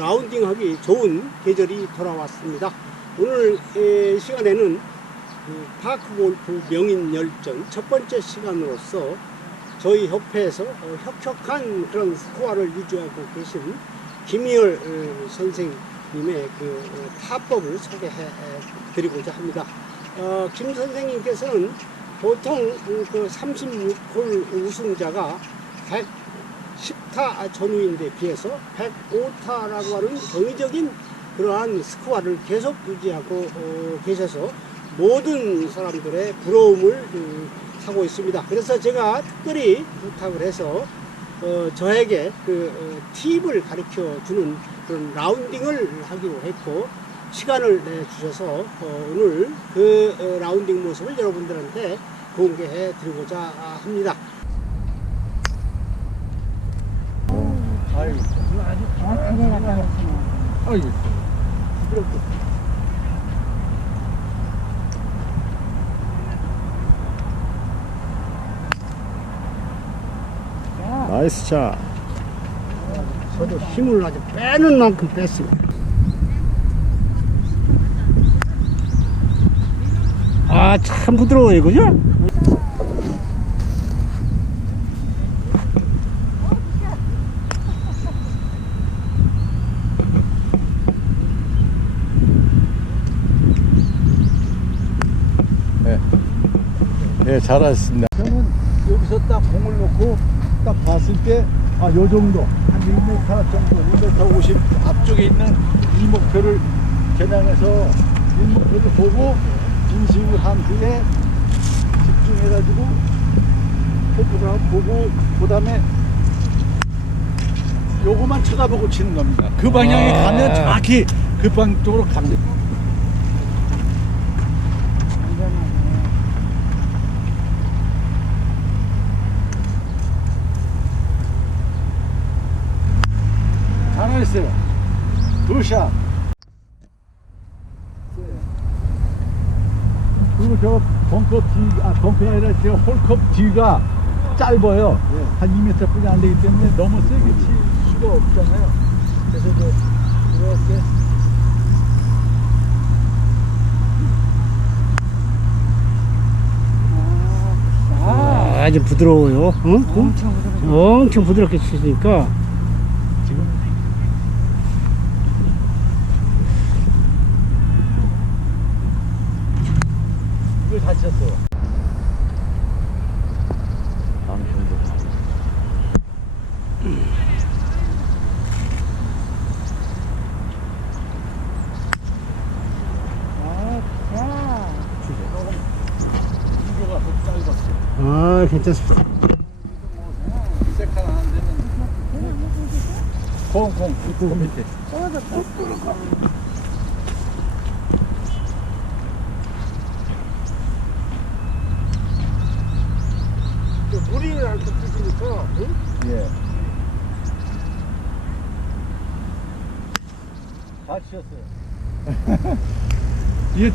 라운딩하기 좋은 계절이 돌아왔습니다. 오늘 에, 시간에는 그 파크골프 명인 열전 첫 번째 시간으로서 저희 협회에서 어, 혁혁한 그런 스코어를 유지하고 계신 김희열 어, 선생님의 그 어, 타법을 소개해 드리고자 합니다. 어, 김 선생님께서는 보통 음, 그 36홀 우승자가 110타 전후인데 비해서 105타라고 하는 경이적인 그러한 스코어를 계속 유지하고 어, 계셔서 모든 사람들의 부러움을 음, 사고 있습니다. 그래서 제가 특별히 부탁을 해서 어, 저에게 그 어, 팁을 가르쳐 주는 그런 라운딩을 하기로 했고 시간을 내 주셔서 어, 오늘 그 어, 라운딩 모습을 여러분들한테 공개해 드리고자 합니다. 아이고. 야, 나이스 차. 저도 힘을 아주 빼는 만큼 뺐습니다. 아, 참 부드러워요, 그죠? 네. 네, 잘하셨습니다. 저는 여기서 딱 공을 놓고 딱 봤을 때, 아, 요 정도. 한 1m 정도, 1m 50 앞쪽에 있는 이 목표를 겨냥해서 이 목표를 보고 인식을 한 후에 집중해가지고 포토그램 보고, 그 다음에 요거만 쳐다보고 치는 겁니다. 그 방향에 아. 가면 정확히 그 방 쪽으로 갑니다. 잘하셨어요. 굿샷. 그리고 저 벙커 뒤, 아, 벙커가 아니라 저 홀컵 뒤가 짧아요. 한 2m 뿐이 안 되기 때문에 너무 세게 칠 수가 없잖아요. 그래서 저, 이렇게. 아, 아주 부드러워요. 응? 응? 엄청 부드러워. 엄청 부드럽게 치니까 지금 이걸 다 쳤어. 방송도. 야, 야. 이거가 더 짧았어. 아, 괜찮습니다. 세칸 하는 데는 콩, 콩, 그 밑에. 떨어졌다. 무리를 안 치시니까 응? 예. 잘 치셨어요. 이게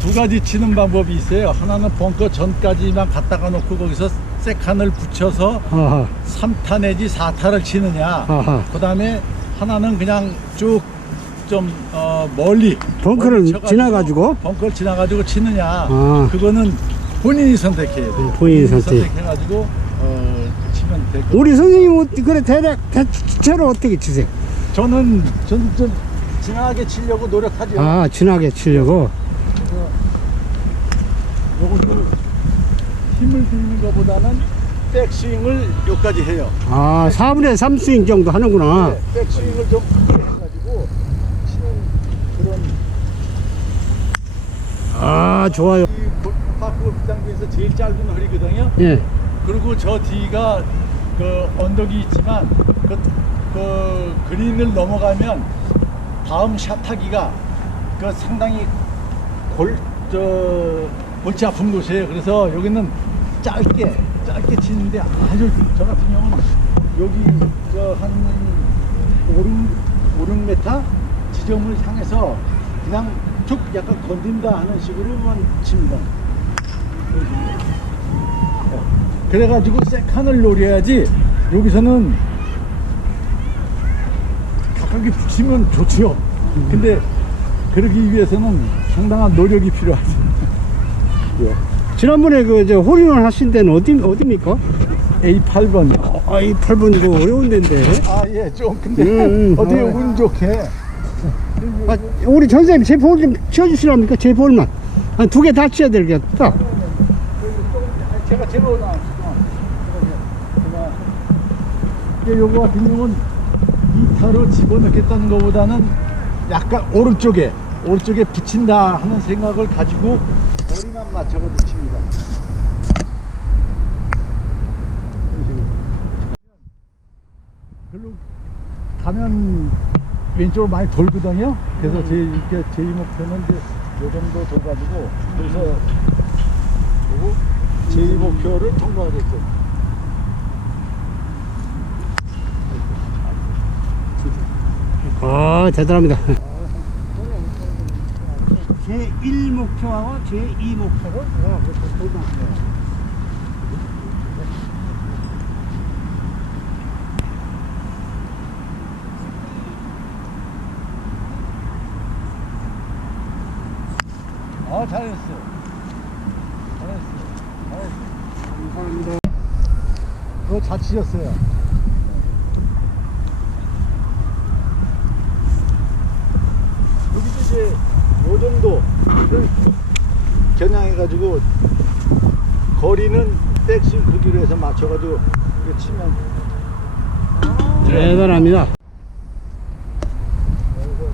두 가지 치는 방법이 있어요. 하나는 벙커 전까지만 갖다가 놓고 거기서 세칸을 붙여서 아하, 3타 내지 4타를 치느냐. 그 다음에 하나는 그냥 쭉좀 어, 멀리 벙커를 멀리 쳐가지고 지나가지고? 벙커를 지나가지고 치느냐. 아. 그거는 본인이 선택해야 돼요. 음, 본인이 선택. 선택해가지고 어, 치면 되고. 우리 선생님 어떻게 그래 대략 대체로 어떻게 치세요? 저는 전, 좀 지나게 치려고 노력하죠. 아, 진하게 치려고. 요것도 힘을 들이는 것보다는 백스윙을 여기까지 해요. 아, 4분의 3 스윙 정도 하는구나. 네, 백스윙을 좀 크게 해가지고 치는 그런 아, 좋아요. 이 파크 골프장 중에서 제일 짧은 허리거든요. 예. 그리고 저 뒤가 그 언덕이 있지만 그, 그 그린을 넘어가면 다음 샷하기가 그 상당히 골저 골치 아픈 곳이에요. 그래서 여기는 짧게 짧게 치는데 아주 저 같은 경우는 여기 저한 5, 5m 지점을 향해서 그냥 툭 약간 건든다 하는 식으로만 칩니다. 그래가지고 세칸을 노려야지 여기서는 그렇게 붙이면 좋지요. 근데 그러기 위해서는 상당한 노력이 필요하죠. 지난번에 그 이제 홀인원 하신 데는 어디 어디입니까? A8번이요. 아, 이 8번 이거 어려운 데인데. 아, 예, 좀 근데 음, 음. 어떻게 아. 운 좋게 아, 우리 전선생님 제 볼 좀 치워주시랍니까? 제 볼만. 한 두 개 다 치워야 되겠다. 제가 제로 나 이게 요거 같은 경우는 이타로 집어넣겠다는 것보다는 약간 오른쪽에 오른쪽에 붙인다 하는 생각을 가지고 머리만 맞춰서 붙입니다. 별로 가면 왼쪽으로 많이 돌거든요. 그래서 제 이렇게 제 목표는 이제 요 정도 돌가지고 그래서 그리고 제 목표를 통과하겠죠. 아, 대단합니다. 제1 목표하고 제2 목표를 어, 잘했어. 잘했어. 잘했어. 감사합니다. 그거 잘 치셨어요. 여기도 이제 요 정도를 겨냥해가지고 거리는 백스윙 크기로 해서 맞춰가지고 이렇게 치면 대단합니다. 여기서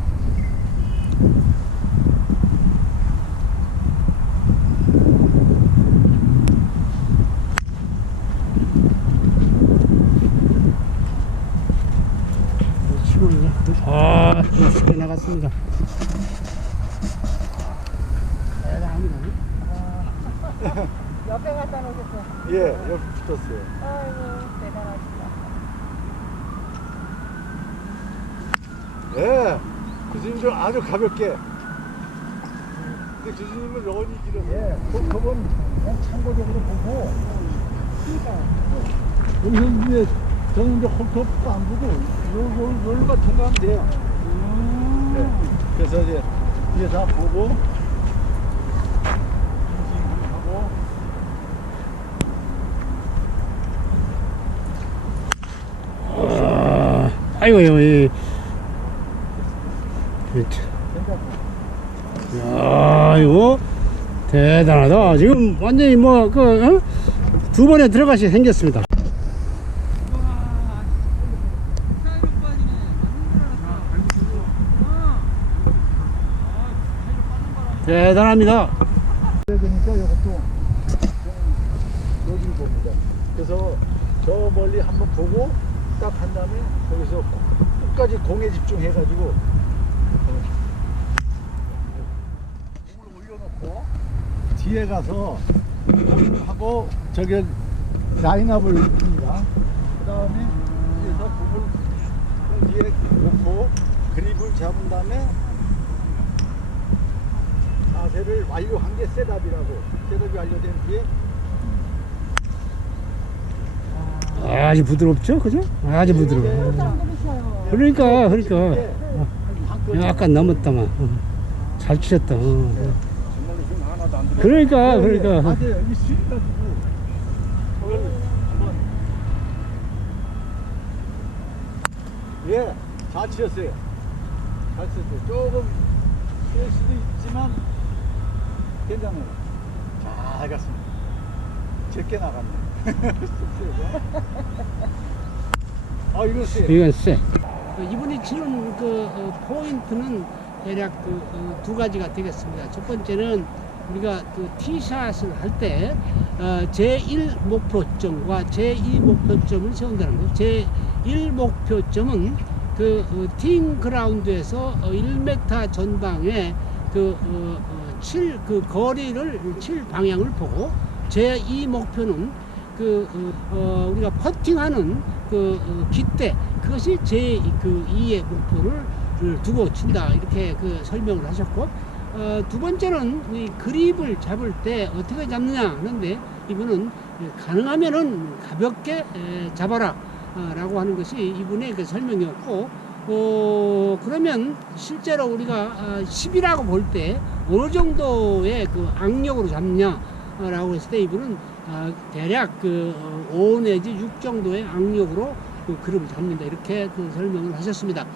치고요. 아, 멋있게 나갔습니다. 대단합니다. 옆에 갖다 놓으셨어요. 예 여기 붙었어요. 아이고, 대단하시다. 예, 교수님도 아주 가볍게. 근데 교수님은 런이 길어서. 예, 컵은 그냥 참고적으로 보고. 여기서 이제 저는 이제 홀컵도 안 보고 요, 요, 요로가 통과하면 돼요. 네. 그래서 이제 이게 다 보고 아, 아이고, 이거, 이. 그렇죠. 야, 이거 대단하다. 지금 완전히 뭐, 그, 어? 두 번에 들어가시 생겼습니다. 대단합니다. 그래야 되니까 이것도 좀 여기 봅니다. 그래서 저 멀리 한번 보고 딱 한 다음에 거기서 끝까지 공에 집중해가지고 공을 올려놓고 뒤에 가서 하고 저기 라인업을 합니다. 그 다음에 뒤에서 공을 공 뒤에 놓고 그립을 잡은 다음에 자세를 완료한 게 셋업이라고 셋업이 완료된 뒤에 아주 부드럽죠? 그죠? 아주 부드러워. 그러니까, 그러니까. 약간 넘었다만. 어. 잘 치셨다. 어. 그러니까, 그러니까. 한번 예잘 치셨어요 잘 치셨어요 조금 셀 수도 있지만 괜찮아요 잘 갔습니다 제게 나갔네 아 이거 쎄 이건 쎄. 이분이 치는 그 어, 포인트는 대략 그두 가지가 되겠습니다. 첫 번째는 우리가 그 티샷을 할때 어, 제1 목표점과 제2 목표점을 세운다는 거죠. 제1 목표점은 그 어, 그라운드에서 어, 1m 전방에 그, 어, 어, 칠, 그 거리를 칠 방향을 보고 제2 목표는 그 어, 어, 우리가 퍼팅하는 그 어, 깃대 그것이 제그 2의 목표를 두고 친다 이렇게 그 설명을 하셨고 어, 두 번째는 이 그립을 잡을 때 어떻게 잡느냐 하는데 이분은 가능하면은 가볍게 에, 잡아라 어, 라고 하는 것이 이분의 그 설명이었고 어, 그러면 실제로 우리가 아, 10이라고 볼 때 어느 정도의 그 악력으로 잡냐라고 했을 때 이분은 아, 대략 그5 내지 6 정도의 악력으로 그 그룹을 잡는다 이렇게 그 설명을 하셨습니다.